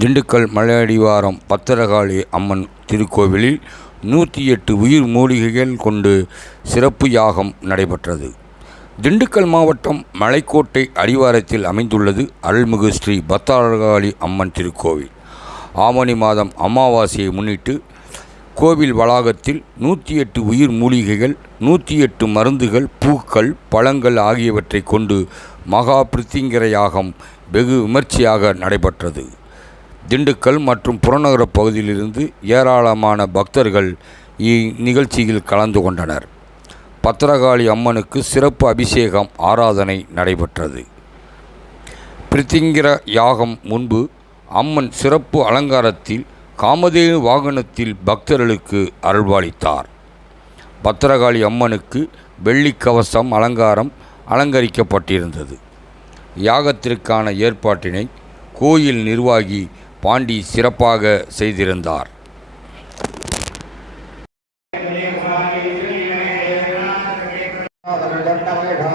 திண்டுக்கல் மலையடிவாரம் பத்திரகாளி அம்மன் திருக்கோவிலில் நூற்றி எட்டு உயிர் மூலிகைகள் கொண்டு சிறப்பு யாகம் நடைபெற்றது. திண்டுக்கல் மாவட்டம் மலைக்கோட்டை அடிவாரத்தில் அமைந்துள்ளது அருள்மிகு ஸ்ரீ பத்திரகாளி அம்மன் திருக்கோவில். ஆவணி மாதம் அமாவாசையை முன்னிட்டு கோவில் வளாகத்தில் நூற்றி எட்டு உயிர் மூலிகைகள் நூற்றி எட்டு மருந்துகள் பூக்கள் பழங்கள் ஆகியவற்றை கொண்டு மகா பிரித்திங்கிர யாகம் வெகு விமர்சையாக நடைபெற்றது. திண்டுக்கல் மற்றும் புறநகர பகுதியிலிருந்து ஏராளமான பக்தர்கள் இந்நிகழ்ச்சியில் கலந்து கொண்டனர். பத்திரகாளி அம்மனுக்கு சிறப்பு அபிஷேகம் ஆராதனை நடைபெற்றது. பிரித்திங்கிர யாகம் முன்பு அம்மன் சிறப்பு அலங்காரத்தில் காமதேனு வாகனத்தில் பக்தர்களுக்கு அருள்வாளித்தார். பத்திரகாளி அம்மனுக்கு வெள்ளி கவசம் அலங்காரம் அலங்கரிக்கப்பட்டிருந்தது. யாகத்திற்கான ஏற்பாட்டினை கோயில் நிர்வாகி பாண்டி சிறப்பாக செய்திருந்தார் Bye.